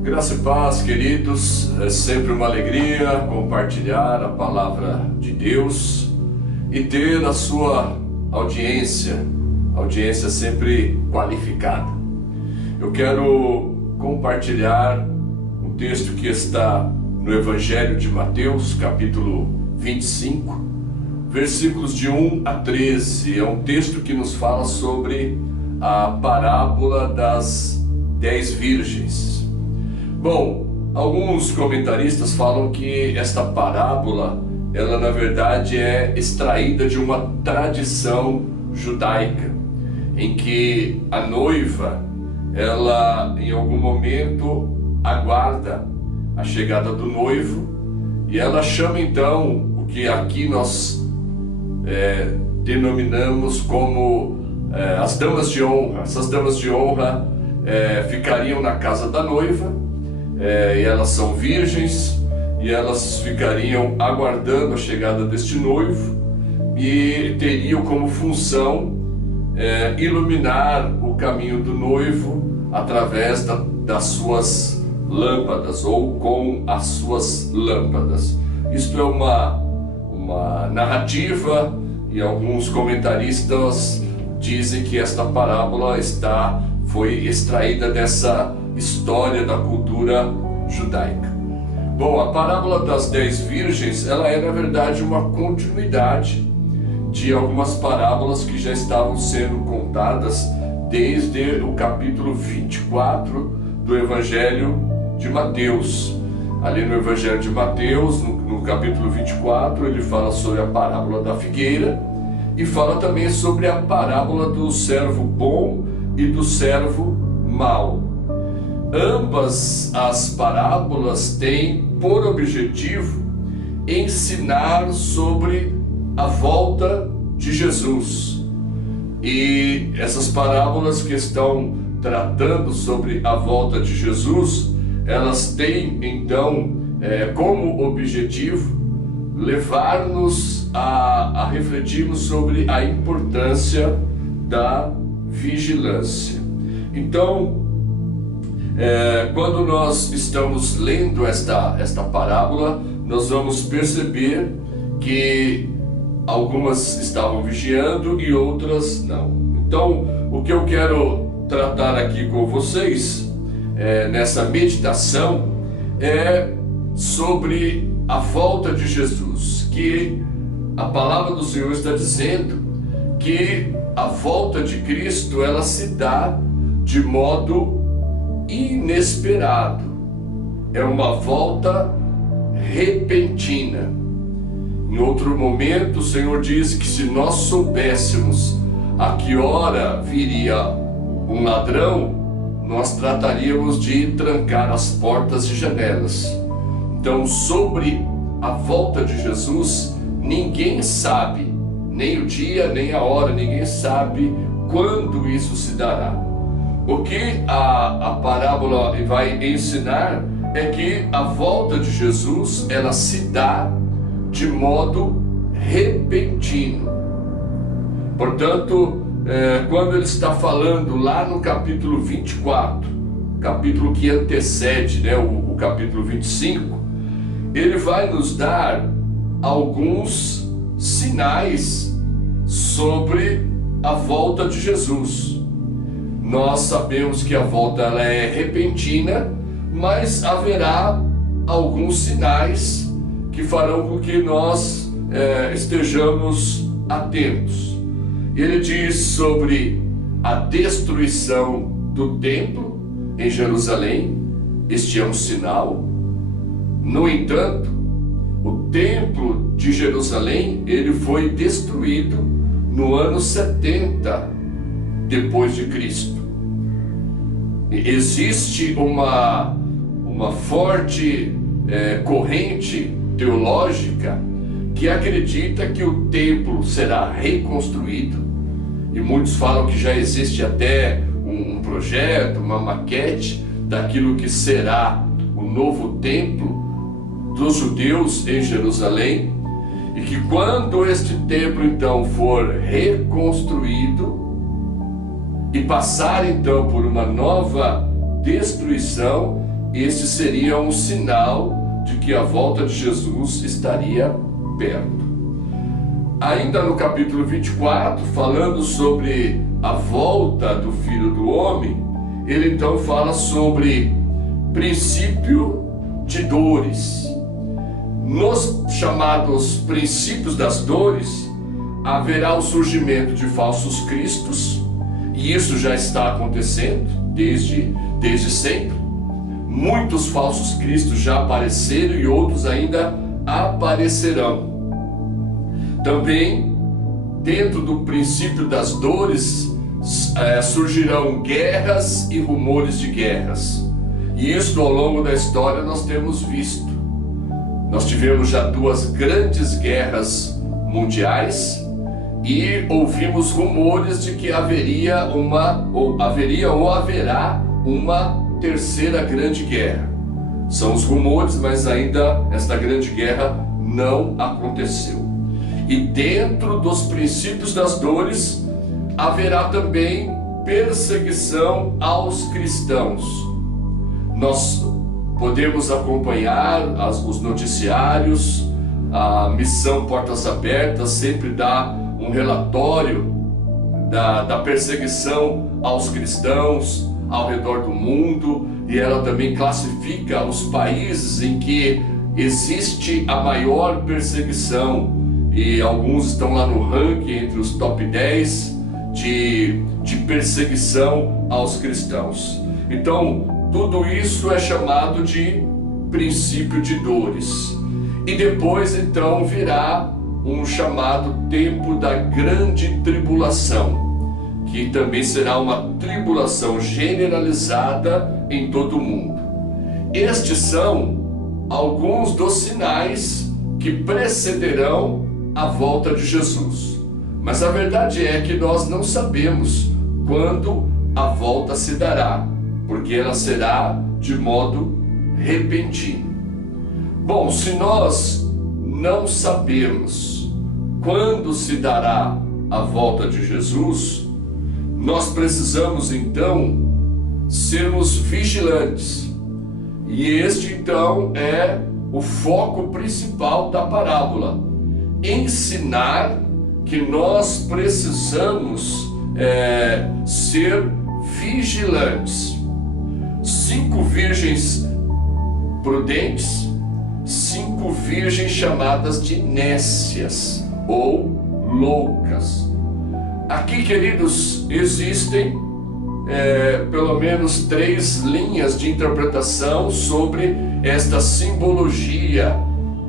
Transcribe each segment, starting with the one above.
Graça e paz, queridos. É sempre uma alegria compartilhar a palavra de Deus e ter a sua audiência sempre qualificada. Eu quero compartilhar um texto que está no Evangelho de Mateus, capítulo 25, versículos de 1 a 13. É um texto que nos fala sobre a parábola das 10 virgens. Bom, alguns comentaristas falam que esta parábola, ela na verdade é extraída de uma tradição judaica, em que a noiva, ela em algum momento aguarda a chegada do noivo e ela chama então o que aqui nós denominamos como as damas de honra. Essas damas de honra ficariam na casa da noiva, e elas são virgens, e elas ficariam aguardando a chegada deste noivo e teriam como função iluminar o caminho do noivo através das suas lâmpadas, ou com as suas lâmpadas. Isto é uma narrativa, e alguns comentaristas dizem que esta parábola foi extraída dessa história da cultura judaica. Bom, a parábola das 10 virgens, ela é na verdade uma continuidade de algumas parábolas que já estavam sendo contadas desde o capítulo 24 do Evangelho de Mateus. Ali no Evangelho de Mateus, no capítulo 24, ele fala sobre a parábola da figueira e fala também sobre a parábola do servo bom e do servo mau. Ambas as parábolas têm por objetivo ensinar sobre a volta de Jesus. E essas parábolas que estão tratando sobre a volta de Jesus, elas têm então como objetivo levar-nos a refletirmos sobre a importância da vigilância. Então, quando nós estamos lendo esta parábola, nós vamos perceber que algumas estavam vigiando e outras não. Então, o que eu quero tratar aqui com vocês nessa meditação é sobre a volta de Jesus, que a palavra do Senhor está dizendo que a volta de Cristo, ela se dá de modo inesperado. É uma volta repentina. Em outro momento, o Senhor diz que se nós soubéssemos a que hora viria um ladrão, nós trataríamos de trancar as portas e janelas. Então, sobre a volta de Jesus, ninguém sabe, nem o dia, nem a hora, ninguém sabe quando isso se dará. O que a parábola vai ensinar é que a volta de Jesus, ela se dá de modo repentino. Portanto, quando ele está falando lá no capítulo 24, capítulo que antecede o capítulo 25, ele vai nos dar alguns sinais sobre a volta de Jesus. Nós sabemos que a volta ela é repentina, mas haverá alguns sinais que farão com que nós estejamos atentos. Ele diz sobre a destruição do templo em Jerusalém. Este é um sinal. No entanto, o templo de Jerusalém, ele foi destruído no ano 70 depois de Cristo. Existe uma forte corrente teológica que acredita que o templo será reconstruído, e muitos falam que já existe até um projeto, uma maquete daquilo que será o novo templo dos judeus em Jerusalém, e que quando este templo então for reconstruído e passar então por uma nova destruição, este seria um sinal de que a volta de Jesus estaria perto. Ainda no capítulo 24, falando sobre a volta do Filho do Homem, ele então fala sobre princípio de dores. Nos chamados princípios das dores, haverá o surgimento de falsos cristos, e isso já está acontecendo desde sempre. Muitos falsos cristos já apareceram e outros ainda aparecerão. Também, dentro do princípio das dores, surgirão guerras e rumores de guerras. E isso, ao longo da história, nós temos visto. Nós tivemos já 2 grandes guerras mundiais e ouvimos rumores de que haverá uma terceira grande guerra. São os rumores, mas ainda esta grande guerra não aconteceu. E dentro dos princípios das dores, haverá também perseguição aos cristãos. Nós podemos acompanhar os noticiários, a missão Portas Abertas sempre dá um relatório da perseguição aos cristãos ao redor do mundo, e ela também classifica os países em que existe a maior perseguição, e alguns estão lá no ranking entre os top 10 de perseguição aos cristãos. Então, tudo isso é chamado de princípio de dores. E depois, então, virá um chamado tempo da grande tribulação, que também será uma tribulação generalizada em todo o mundo. Estes são alguns dos sinais que precederão a volta de Jesus. Mas a verdade é que nós não sabemos quando a volta se dará, porque ela será de modo repentino. Bom, se nós não sabemos quando se dará a volta de Jesus, nós precisamos então sermos vigilantes. E este então é o foco principal da parábola: ensinar que nós precisamos ser vigilantes. 5 virgens prudentes, 5 virgens chamadas de nécias ou loucas. Aqui, queridos, existem pelo menos 3 linhas de interpretação sobre esta simbologia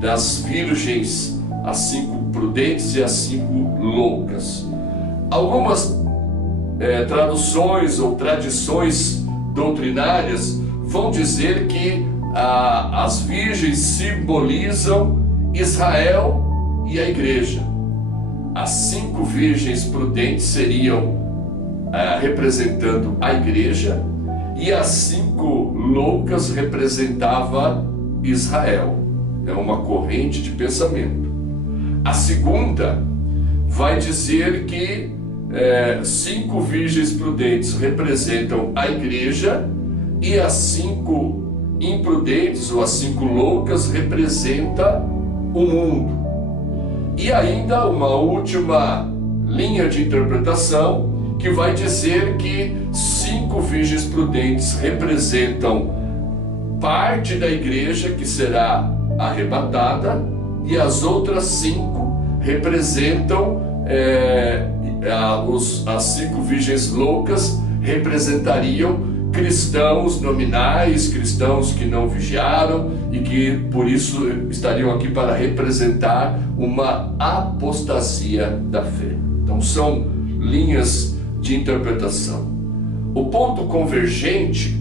das virgens, as 5 prudentes e as 5 loucas. Algumas traduções ou tradições doutrinárias vão dizer que as virgens simbolizam Israel e a igreja. As 5 virgens prudentes seriam representando a igreja, e as 5 loucas representavam Israel. É uma corrente de pensamento. A segunda vai dizer que 5 virgens prudentes representam a igreja, e as 5 imprudentes ou as 5 loucas representam o mundo. E ainda uma última linha de interpretação que vai dizer que 5 virgens prudentes representam parte da igreja que será arrebatada, e as outras 5 representam as 5 virgens loucas representariam cristãos nominais, cristãos que não vigiaram e que por isso estariam aqui para representar uma apostasia da fé. Então são linhas de interpretação. O ponto convergente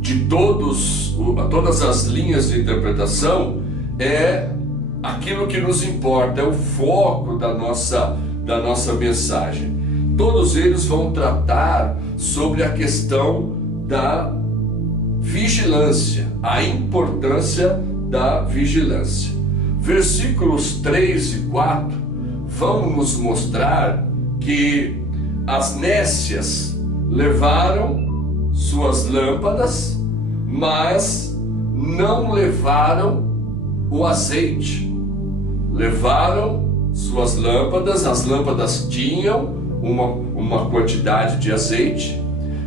de todas as linhas de interpretação é aquilo que nos importa, é o foco da nossa mensagem. Todos eles vão tratar sobre a questão da vigilância, a importância da vigilância. Versículos 3 e 4 vão nos mostrar que as nécias levaram suas lâmpadas, mas não levaram o azeite. Levaram suas lâmpadas, as lâmpadas tinham uma quantidade de azeite,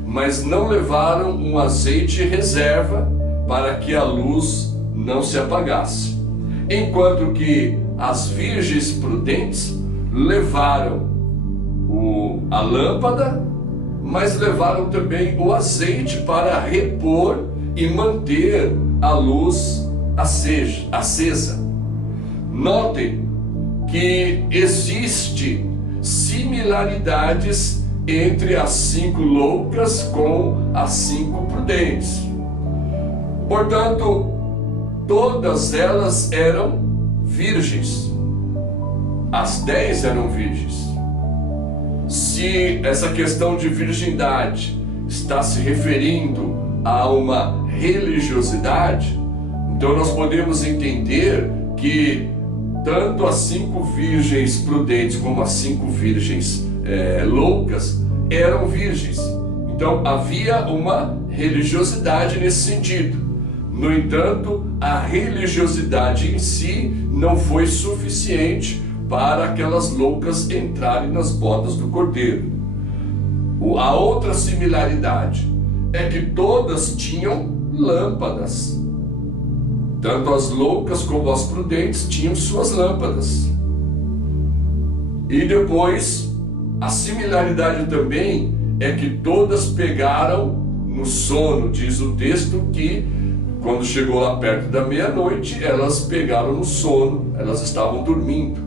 mas não levaram um azeite reserva para que a luz não se apagasse. Enquanto que as virgens prudentes levaram a lâmpada, mas levaram também o azeite para repor e manter a luz acesa. Notem que existe similaridades entre as 5 loucas com as 5 prudentes. Portanto, todas elas eram virgens. As 10 eram virgens. Se essa questão de virgindade está se referindo a uma religiosidade, então nós podemos entender que tanto as 5 virgens prudentes como as 5 virgens loucas eram virgens. Então havia uma religiosidade nesse sentido. No entanto, a religiosidade em si não foi suficiente para aquelas loucas entrarem nas bodas do Cordeiro. A outra similaridade é que todas tinham lâmpadas. Tanto as loucas como as prudentes tinham suas lâmpadas. E depois, a similaridade também é que todas pegaram no sono. Diz o texto que quando chegou lá perto da meia-noite, elas pegaram no sono, elas estavam dormindo.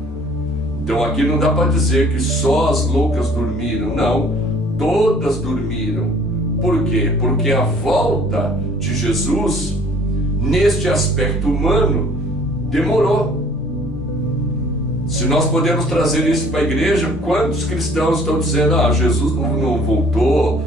Então aqui não dá para dizer que só as loucas dormiram, não, todas dormiram. Por quê? Porque a volta de Jesus, neste aspecto humano, demorou. Se nós podemos trazer isso para a igreja, quantos cristãos estão dizendo: Jesus não voltou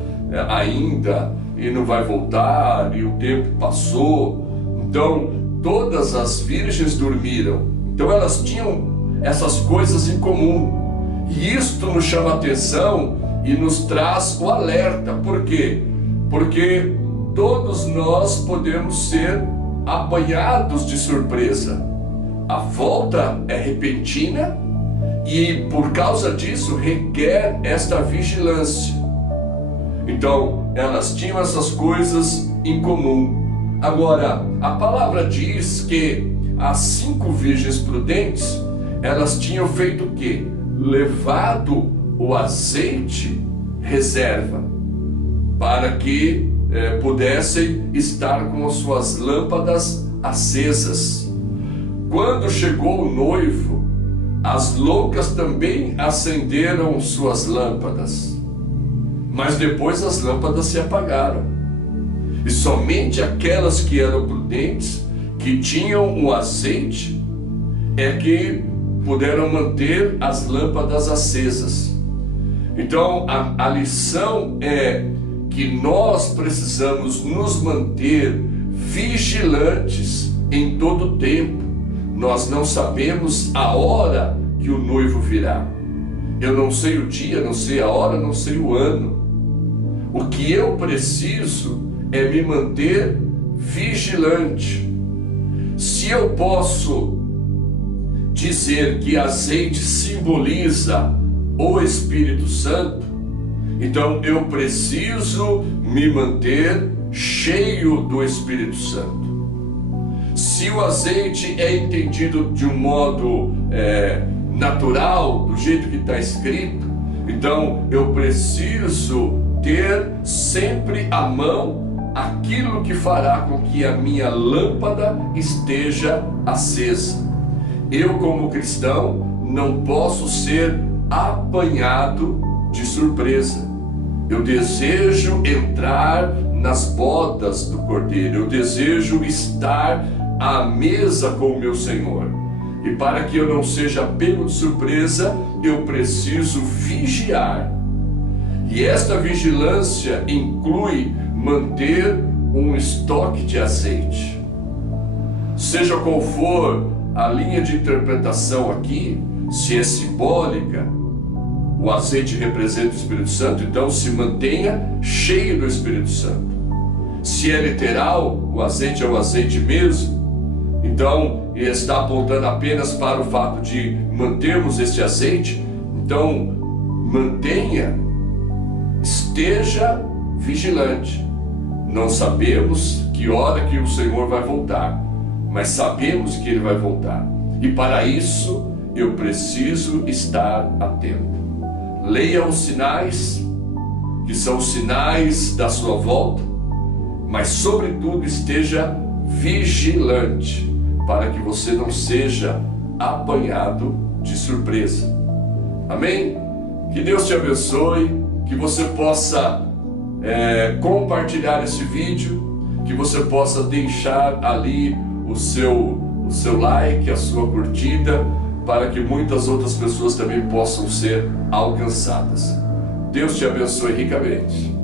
ainda, e não vai voltar, e o tempo passou. Então, todas as virgens dormiram. Então, elas tinham essas coisas em comum. E isto nos chama a atenção e nos traz o alerta. Por quê? Porque todos nós podemos ser apanhados de surpresa. A volta é repentina e, por causa disso, requer esta vigilância. Então, elas tinham essas coisas em comum. Agora, a palavra diz que as 5 virgens prudentes, elas tinham feito o quê? Levado o azeite reserva, para que pudessem estar com as suas lâmpadas acesas. Quando chegou o noivo, as loucas também acenderam suas lâmpadas. Mas depois as lâmpadas se apagaram. E somente aquelas que eram prudentes, que tinham o azeite, é que puderam manter as lâmpadas acesas. Então a lição é que nós precisamos nos manter vigilantes em todo o tempo. Nós não sabemos a hora que o noivo virá. Eu não sei o dia, não sei a hora, não sei o ano. O que eu preciso é me manter vigilante. Se eu posso dizer que azeite simboliza o Espírito Santo, então eu preciso me manter cheio do Espírito Santo. Se o azeite é entendido de um modo natural, do jeito que está escrito, então eu preciso ter sempre à mão aquilo que fará com que a minha lâmpada esteja acesa. Eu, como cristão, não posso ser apanhado de surpresa. Eu desejo entrar nas bodas do Cordeiro, eu desejo estar à mesa com o meu Senhor. E para que eu não seja pego de surpresa, eu preciso vigiar. E esta vigilância inclui manter um estoque de azeite. Seja qual for a linha de interpretação aqui, se é simbólica, o azeite representa o Espírito Santo, então se mantenha cheio do Espírito Santo. Se é literal, o azeite é o azeite mesmo, então ele está apontando apenas para o fato de mantermos este azeite. Então mantenha, esteja vigilante. Não sabemos que hora que o Senhor vai voltar, mas sabemos que Ele vai voltar, e para isso eu preciso estar atento. Leia os sinais, que são os sinais da sua volta, mas sobretudo esteja vigilante, para que você não seja apanhado de surpresa. Amém? Que Deus te abençoe, que você possa compartilhar esse vídeo, que você possa deixar ali o seu like, a sua curtida, para que muitas outras pessoas também possam ser alcançadas. Deus te abençoe ricamente.